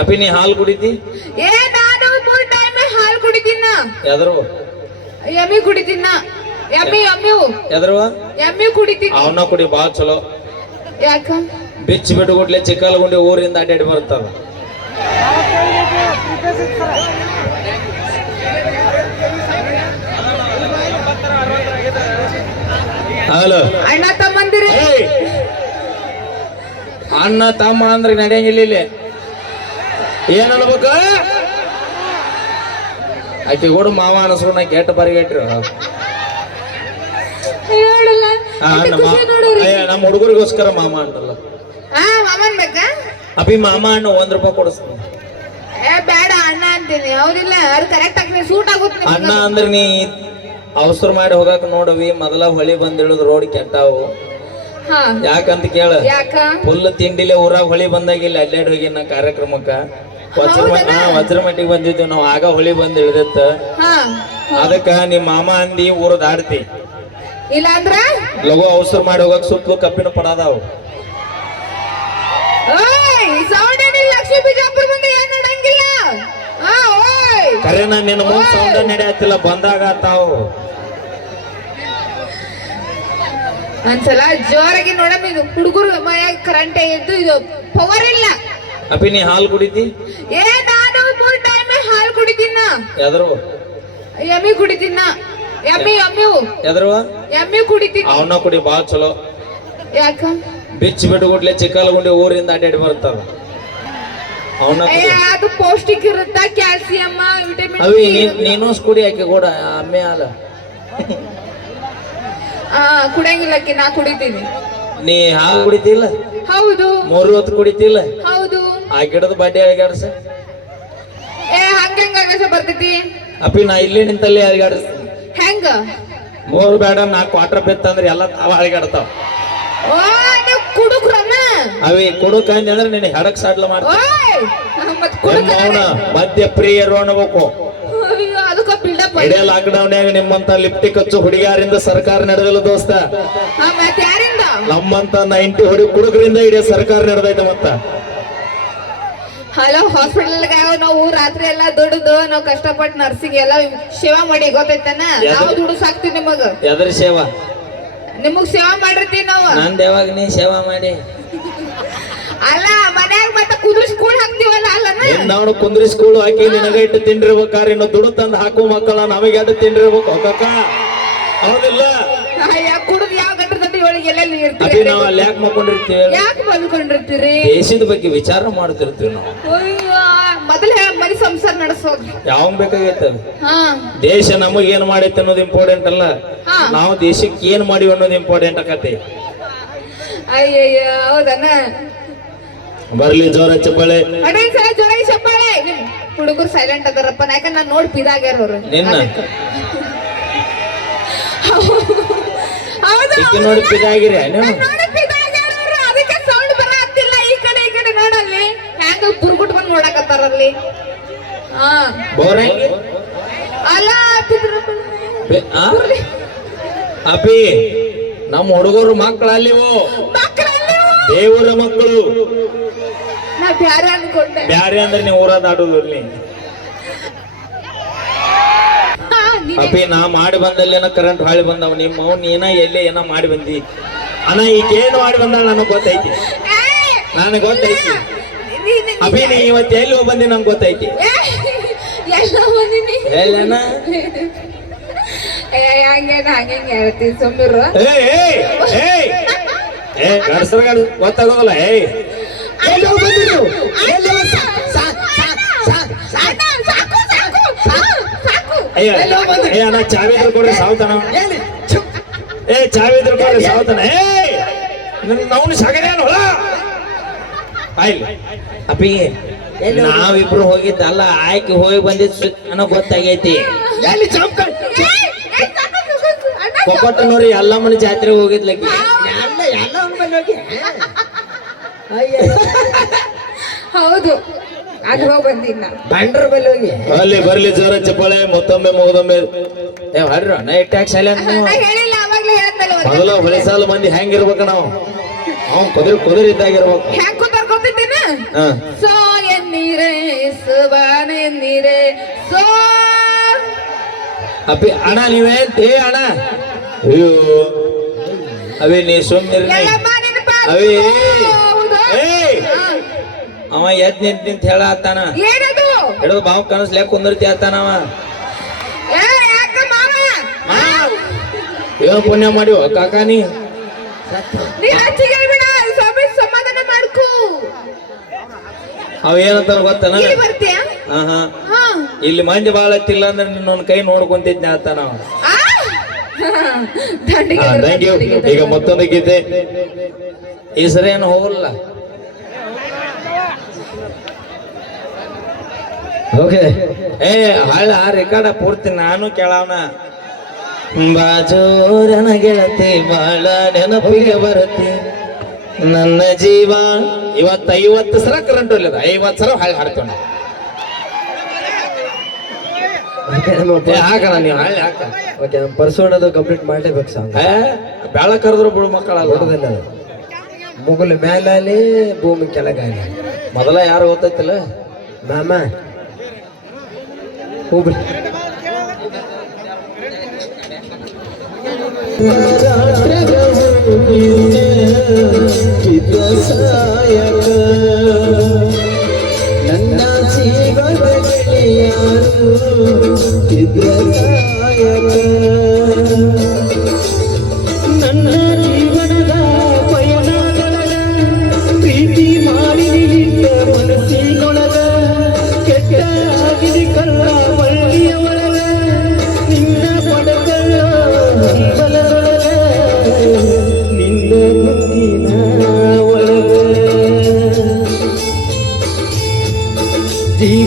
ಅಪ್ಪಿ ನೀ ಹಾಲು ಕುಡಿತಿ? ಏ ನಾನು ಫುಲ್ ಟೈಮ್ ಹಾಲು ಕುಡಿತೀನ. ಯಾದ್ರು ಎಮ್ಮಿ ಕುಡಿತೀನ. ಎಮ್ಮಿ ಎಮ್ಮಿವು ಯಾದ್ರು ಎಮ್ಮಿ ಕುಡಿತೀನಿ. ಅವನ್ನ ಕುಡಿ ಭಾಳ ಚಲೋ. ಯಾಕ? ಬಿಚ್ಚಿ ಬಿಟ್ಟುಗುಟ್ಲೆ ಚಿಕ್ಕಲಗುಂಡಿ ಊರಿಂದ ಅಡ್ಡಾಡಿ ಬರ್ತದ ಹಲೋ. ಅಣ್ಣ ತಮ್ಮಂದಿರಿ! ಅಣ್ಣ ತಮ್ಮ ಅಂದ್ರೆ ನಡೆಯಂಗಿಲ್ಲ ಏನ್ ಅನ್ಬೇಕು? ಆಕೆ ಓಡು ಮಾವ ನಾ ಕೆಟ್ಟ ಬರಿಗೆಟ್ರು ನಮ್ಮ ಹುಡುಗರಿಗೋಸ್ಕರ ಮಾಮ ಅಂತಲ್ಲ ಅಭಿ ಮಾಮ ಅಣ್ಣ ಒಂದ್ ರೂಪಾಯಿ ಕೊಡಿಸ್ತೀನಿ. ಏ ಬೇಡ ಅಣ್ಣ ಅಂತೀನಿ. ಹೌದಿಲ್ಲ ಅದು ಕರೆಕ್ಟ್ ಆಗಿ ಸೂಟ್ ಆಗುತ್ತೆ ಅಣ್ಣ ಅಂದ್ರೆ ನೀ ಅವಸರ ಮಾಡಿ ಹೋಗಾಕ ನೋಡವಿ ಮೊದಲ ಹೊಳಿ ಬಂದಿಳಿದ್ ರೋಡ್ ಕೆಟ್ಟಾವು. ಯಾಕಂತ ಕೇಳ? ಫುಲ್ ತಿಂಡಿಲೆ ಊರಾಗ ಹೊಳಿ ಬಂದಾಗಿಲ್ಲ ಅಲ್ಲೇಡ್ ಅಡ್ಡಾಡಿ ಹೋಗಿ ನಾ ಕಾರ್ಯಕ್ರಮಕ್ಕ. ವಜ್ರ ಹಾ ವಜ್ರಮಟ್ಟಿಗೆ ಬಂದಿದ್ವಿ ನಾವು ಆಗ ಹೊಳಿ ಬಂದ್ ಇಳಿದತ್ತ. ಅದಕ್ಕ ನಿಮ್ ಮಾಮ ಅಂದಿ ಊರ ದಾಡ್ತಿ ಇಲ್ಲ ಅಂದ್ರ ಲಘು ಅವಸರ ಮಾಡಿ ಹೋಗಕ್ ಸುತ್ತಲೂ ಕಪ್ಪಿನ ಕರೆ ಹಾ ಓಯ್. ಕರೆನ ನಿನ್ನ ಮುಂದೆ ಸೌಂಡ್ ನಡೆಯತ್ತಿಲ್ಲ ಬಂದಾಗ ತಾವು. ಒಂದ್ಸಲ ಜೋರಾಗಿ ನೋಡಮ್ಮ ಇದು ಹುಡುಗರು ಮನ್ಯಾಗ ಕರೆಂಟ್ ಇದ್ದು ಇದು ಪವರ್ ಇಲ್ಲ. ಅಪ್ಪಿ ನೀ ಹಾಲು ಕುಡಿತಿ? ಏ ನಾನು ಮೂರ್ ಟೈಮ್ ಹಾಲು ಕುಡಿತೀನ. ಯಾದ್ರು ಎಮ್ಮಿ ಕುಡಿತೀನ. ಎಮ್ಮಿ ಎಮ್ಮಿ ಯಾದ್ರು ಎಮ್ಮಿ ಕುಡಿತೀನಿ. ಅವನ ಕುಡಿ ಭಾಳ ಚಲೋ. ಯಾಕ? ಬಿಚ್ಚಿ ಚಿಕ್ಕಲ್ ಚಿಕ್ಕಲಗುಂಡಿ ಊರಿಂದ ಅಡ್ಡಾಡಿ ಬರ್ತಾರ. ಅವನ ಅದು ಪೌಷ್ಟಿಕ ಇರುತ್ತ? ಕ್ಯಾಲ್ಸಿಯಂ ವಿಟಮಿನ್ ಅವಿ ನೀನು ಕುಡಿ ಆಕೆ ಕೂಡ ಅಮ್ಮೆ ಹಾಲ. ಆ ಕುಡಿಯಂಗಿಲ್ಲಕ್ಕೆ ನಾ ಕುಡಿತೀನಿ. ನೀ ಹಾಲು ಕುಡಿತಿಲ್ಲ? ಹೌದು. ಮೂರು ಹೊತ್ತು ಕುಡಿತಿಲ್ಲ? ಹೌದು. ಆ ಗಿಡದ ಬಡ್ಡಿ ಅಳಿಗಾಡ್ಸ? ಏ ಹಂಗೆಂಗ ಆಗಸ ಬರ್ತೈತಿ? ಅಪ್ಪಿ ನಾ ಇಲ್ಲೇ ನಿಂತಲ್ಲಿ ಅಳಿಗಾಡಿಸ್ತೀನಿ ಹೆಂಗ? ಮೂರು ಬೇಡ ನಾಲ್ಕು ಕ್ವಾಟ್ರ್ ಬಿತ್ತಂದ್ರೆ ಎಲ್ಲ ತಾವ ಅಳಿಗಾಡ್ತಾವ. ಓ ನೀವು ಕುಡುಕ್ರನ್ನ ಅವಿ ಕುಡುಕ ಅಂದ್ರೆ ನಿನ್ನ ಹೆಡಕ್ ಸಾಡ್ಲ ಮಾಡ್ತಾವ ಮದ್ಯ ಪ್ರಿಯರು ಅಯ್ಯೋ ಅದಕ್ಕ ಲಾಕ್ ಡೌನ್ ನಿಮ್ಮಂತ ಲಿಪ್ಟಿಕ್ ಕಚ್ಚು ಹುಡುಗಿಯಾರಿಂದ ಸರ್ಕಾರ ನಡೆದಿಲ್ಲ ದೋಸ್ತ? ನಮ್ಮಂತ ನೈಂಟಿ ಹುಡುಗ ಹುಡುಗರಿಂದ ಇಡೀ ಸರ್ಕಾರ ನಡೆದೈತೆ ಮತ್ತ. ಹಲೋ ಹಾಸ್ಪಿಟಲ್ ನಾವು ರಾತ್ರಿ ಎಲ್ಲ ದುಡ್ದು ನಾವು ಕಷ್ಟಪಟ್ಟು ನರ್ಸಿಂಗ್ ಎಲ್ಲ ಸೇವಾ ಮಾಡಿ ಗೊತ್ತೈತನ? ನಾವು ದುಡ್ಡು ಸಾಕ್ತಿವಿ ನಿಮಗ. ಎದ್ರ ಸೇವಾ. ನಿಮಗ್ ಸೇವಾ ಮಾಡಿರ್ತೀವಿ ನಾವು. ನಂದ್ ಯಾವಾಗ ನೀ ಸೇವಾ ಮಾಡಿ? ಅಲ್ಲ ಮನ್ಯಾಗ ಮತ್ತೆ ಕುದುರೆ ಸ್ಕೂಲ್ ಹಾಕ್ತಿವಲ್ಲ ಅಲ್ಲನ? ನಾವು ಕುಂದ್ರಿ ಸ್ಕೂಲ್ ಹಾಕಿ ನಿನಗ ಇಟ್ಟು ತಿಂಡಿರ್ಬೇಕಾರ ಇನ್ನು ದುಡ್ಡು ತಂದು ಹಾಕೋ ಮಕ್ಕಳ ನಮಗೆ ಅದು ತಿಂಡಿರ್ಬೇಕು ಕಕ್ಕ ಹೌದಿಲ್ಲ? ಕುಡಿದ್ ಯಾವ ಗಂಟೆ ಒಳಗೆ ಎಲ್ಲೆಲ್ಲಿ ಅದೇ ಇರ್ತೀರಿ? ನಾವು ಅಲ್ಲಿ ಯಾಕೆ ಮಕ್ಕೊಂಡಿರ್ತೀವಿ ಯಾಕೆ ಬಂದ್ಕೊಂಡಿರ್ತೀರಿ ದೇಶದ ಬಗ್ಗೆ ವಿಚಾರ ಮಾಡ್ತಿರ್ತೀವಿ ನಾವು. ಅಯ್ಯೋ ಮೊದಲ ಮರಿ ಸಂಸಾರ ನಡೆಸೋದು. ಯಾವ ಬೇಕಾಗೈತೆ? ಅದು ಹಾ. ದೇಶ ನಮಗ್ ಏನ್ ಮಾಡೈತೆ ಅನ್ನೋದು ಇಂಪಾರ್ಟೆಂಟ್ ಅಲ್ಲ? ಹಾ. ನಾವು ದೇಶಕ್ಕೆ ಏನ್ ಮಾಡಿವಿ ಅನ್ನೋದು ಇಂಪಾರ್ಟೆಂಟ್ ಆಕತಿ ಅಯ್ಯಯ್ಯ ಹೌದನ? ಬರ್ಲಿ ಜೋರ ಚಪ್ಪಾಳೆ. ಸಲ ಹುಡುಗರು ಸೈಲೆಂಟ್ ಅದಾರಪ್ಪ. ಯಾಕಂದ್ರೆ ನಾನು ನೋಡಿ ಪಿದಾಗ್ಯಾರ ಅವ್ರು ನಿನ್ನ? ಹೌದು ನೋಡಿ ಪಿದಾಗಿರಿ ನೋಡಿ ಪಿದಾಗ್ಯಾರ ಅವ್ರು. ಅದಕ್ಕೆ ಸೌಂಡ್ ಬರತ್ತಿಲ್ಲ ಈ ಕಡೆ ಈ ಕಡೆ ನೋಡಲ್ಲಿ. ಹ್ಯಾಂಗ ನೋಡಕತ್ತಾರ ಅಲ್ಲಿ. ಹಾ. ಬೋರಂಗಿ ಅಲ್ಲ ತಿದ್ರು ಬೆ- ಅಪಿ ನಮ್ಮ ಹುಡುಗರು ಮಕ್ಕಳು ಅಲ್ಲಿವು ಮಕ್ಕಳಲ್ಲಿ ದೇವರ ಮಕ್ಕಳು. ಬ್ಯಾರೆ ಅನ್ಕೊಂಡೆ. ಬ್ಯಾರೆ ಅಂದ್ರೆ ನೀವು ಊರ ದಾಟೋದು ಇಲ್ಲಿ ಹಾ, ನೀನೇ- ಅಪಿ ನಾ ಮಾಡಿ ಬಂದಲ್ಲೇನ ಕರೆಂಟ್ ಹಾಳಿ ಬಂದವ. ನಿಮ್ಮ ನೀನ ಎಲ್ಲಿ ಏನ ಮಾಡಿ ಬಂದಿ. ಅಣ್ಣ ಈಗ ಏನು ಮಾಡಿ ಬಂದ ನನಗೆ ಗೊತ್ತೈತಿ! ನನಗೆ ಗೊತ್ತೈತಿ. ಅಪ್ಪಿ ನೀ- ಇವತ್ತು ಎಲ್ಲಿ ಹೋಗಿ ಬಂದಿ ನಂಗೆ ಗೊತ್ತೈತಿ. ಹೇಳ್ತೀನಿ ಏ ಹಂಗೇನ ಹಂಗೆ ಸುಮ್ಮಿರು ಏಯ್ ಏ ಅಯ್ಯ ಏ ಅಣ್ಣ ಚಾವಿ ಇದ್ರು ಕೊಡ್ರಿ ಸಾವ್ತಾನ. ಏ ಚಾವಿ ಇದ್ರು ಕೊಡ್ರಿ ಸಾವ್ತಾನ. ಏ ನಾವು ಸಗರೇನು ಆಯ್ಲಿ. ಅಪ್ಪಿ ನಾವಿಬ್ರು ಹೋಗಿದ್ದಲ್ಲ ಆಯ್ಕೆ ಹೋಗಿ ಬಂದಿದ್ದು ಅನ್ನೋ ಗೊತ್ತಾಗೈತಿ. ಎಲ್ಲ ಎಲ್ಲಮ್ಮನ ಜಾತ್ರೆ ಹೋಗಿದ್ಲಕ್ಕಿ ಹೌದು ಅದು ಹೋಗಿ ಬಂದಿನ ಬಂಡ್ರ ಬಲ್ಲಿ ಹೋಗಿ ಅಲ್ಲಿ ಬರ್ಲಿ ಜೋರ ಚಪ್ಪಾಳೆ ಮತ್ತೊಮ್ಮೆ ಮುಗಿದೊಮ್ಮೆ. ಏ ಹಡ್ರ ನೈಟ್ ಟ್ಯಾಕ್ಸ್ ಅಲ್ಲಿ ನಾ ಹೇಳಿಲ್ಲ ಅವಾಗ್ಲೇ ಮೊದಲ ಹೊಳೆ ಸಾಲ ಮಂದಿ ಹೆಂಗಿರ್ಬೇಕು ನಾವು? ಅವ್ನು ಕುದುರೆ ಕುದುರೆ ಇದ್ದಾಗಿರ್ಬೇಕು ಸೊ ಎನ್ನೀರೆ ಸುಬಾನೆ ನೀರೆ ಸೋ ಅಪ್ಪಿ ಅಣ್ಣ ನೀವೇ? ಅಣ್ಣ. ಅಯ್ಯೋ. ಅವೇ ನೀ ಸುಮ್ಮನೆ. ಅವೇ. ಅವ ಎದ್ ನಿಂತ ನಿಂತ ಹೇಳತ್ತಾನ ಏನದು? ಹಿಡಿದು ಬಾವು ಕನಸ್ಲ್ಯಾಕ ಕುಂದಿರ್ತಿ ಅತ್ತಾನ ಅವ. ಏ, ಯಾಕ ಮಾವ? ಏನು ಪುಣ್ಯ ಮಾಡಿವ ಕಾಕಾನಿ ಅವ ಏನಂತ ಗೊತ್ತನ ಇಲ್ಲಿ ಬರ್ತೀಯಾ? ಹಾ ಇಲ್ಲಿ ಮಂದಿ ಬಾಳತ್ತಿಲ್ಲ ಅಂದ್ರೆ ನಿನ್ನ ಕೈ ನೋಡ್ಕೊಂತಿದ್ನ ಅತ್ತಾನ ಅವ. ಥ್ಯಾಂಕ್ ಯು ದಂಡಿಗೆ ಈಗ ಮತ್ತೊಂದು ಗೀತೆ. ಈ ಸರಿ ಏನು ಹೋಗಲ್ಲ. ಓಕೆ. ಏ ಹಳ್ಳ ಆ ರೆಕಾರ್ಡ ಪೂರ್ತಿ ನಾನು ಕೇಳವನ ಬಾಜೂರನ ಗೆಳತಿ ಬಾಳ ನೆನಪಿಗೆ ಬರುತ್ತೆ. ನನ್ನ ಜೀವ ಇವತ್ತು ಐವತ್ತು ಸಲ ಕರೆಂಟ್ ಹೋಗ್ಲಿಲ್ಲ ಐವತ್ತು ಸಲ ಹಾಳು ಹಾಡ್ತಾನೆ. ಹಾಕಣ ನೀವು ಹಳ್ಳಿ ಹಾಕ. ಓಕೆ ನಮ್ಮ ಪರ್ಸೋಣದು ಕಂಪ್ಲೀಟ್ ಮಾಡಲೇಬೇಕು ಸಾಂಗ್. ಬೇಳ ಬೆಳ ಕರೆದ್ರು ಬಿಡು ಮಕ್ಕಳ ದೊಡ್ಡದಿಲ್ಲ. ಮುಗುಲ್ ಮೇಲಾಲಿ ಭೂಮಿ ಕೆಳಗಾಲಿ. ಮೊದಲ ಯಾರು ಗೊತ್ತೈತಿಲ್ಲ ಮ್ಯಾಮ ಹೋಗ್ರಿ ನನ್ನ ನನ್ನ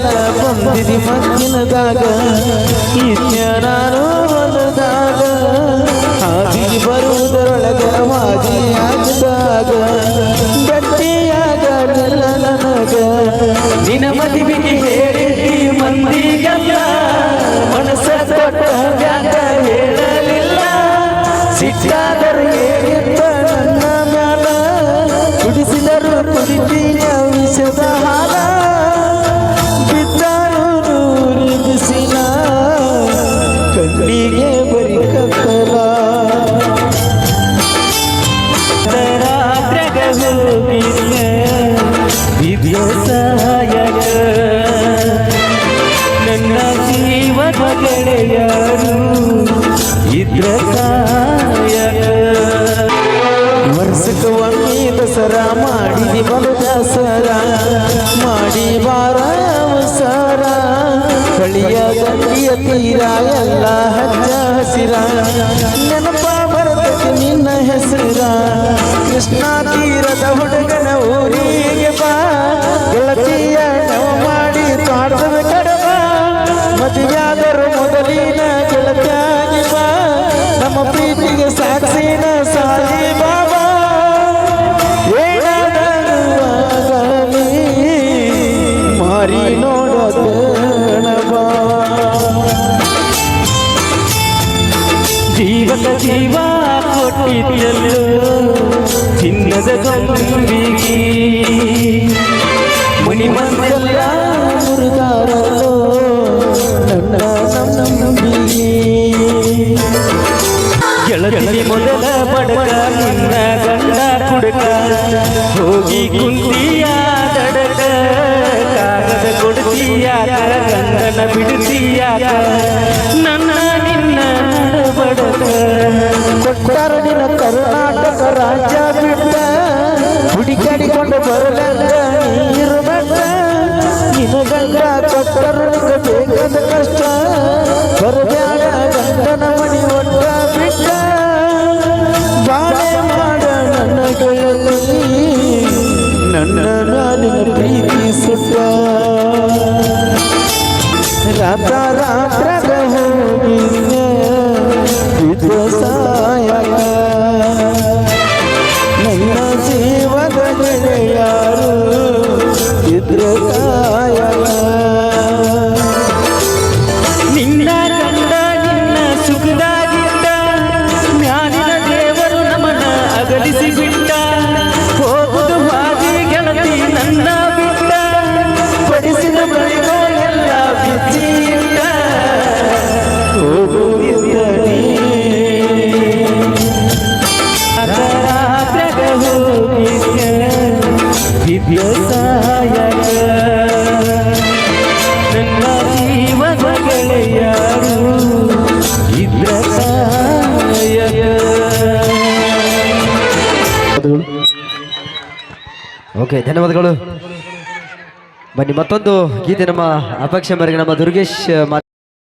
ಕರಿಯಲಾಕ ಬಂದಿದಿ ಇದ್ಯ ನಾನು ಹೊಲದಾಗ ಹಾದಿಗೆ ಬರುವುದರೊಳಗ ವಾದಿ ಗಟ್ಟಿಯಾಗ ನನಗ ನಿನ ಮದುವೆಗೆ ಹೇಳಿದ್ದಿ ಮಂದಿಗೆಲ್ಲ ಮನಸ್ಸ ಕೊಟ್ಟ ಹೇಳಲಿಲ್ಲ ಸಿಟ್ಟಾದರೂ ಬಾರ ಅವಸರ ಕಳಿಯ ಗಂಡಿಯ ತೀರ ಎಲ್ಲ ಹಚ್ಚ ಹಸಿರ. ನೆನಪ ಬರ್ತದೆ ನಿನ್ನ ಹೆಸರ ಕೃಷ್ಣ ತೀರದ ಹುಡುಗನ ಊರಿಗೆ ಬಾ. ಗೆಳತಿಯ ನವ ಮಾಡಿ ತಾಡದ ಕಡಬ ಮದುವೆಯಾದರು ಮೊದಲಿನ ಗೆಳತಿಯಾಗಿ ಬಾ. ನಮ್ಮ ಪ್ರೀತಿಗೆ ಸಾಕ್ಷಿನ ಸಾಯಿ ತುಂಬಿಗಿ ಮುನಿ ಮಂದೆಲ್ಲ ನನ್ನ ಮೊದಲ ನಿನ್ನ ಹೋಗಿ ಕಾಗದ ನನ್ನ ನನ್ನ ಪ್ರೀತಿ ಸುಟ್ಟ ರಾತ ರಾತ್ರ ಹೋಗಿ ಸಾಯ ಓಕೆ ಧನ್ಯವಾದಗಳು. ಬನ್ನಿ ಮತ್ತೊಂದು ಗೀತೆ ನಮ್ಮ ಅಪೇಕ್ಷೆ ಮೇರೆಗೆ ನಮ್ಮ ದುರ್ಗೇಶ್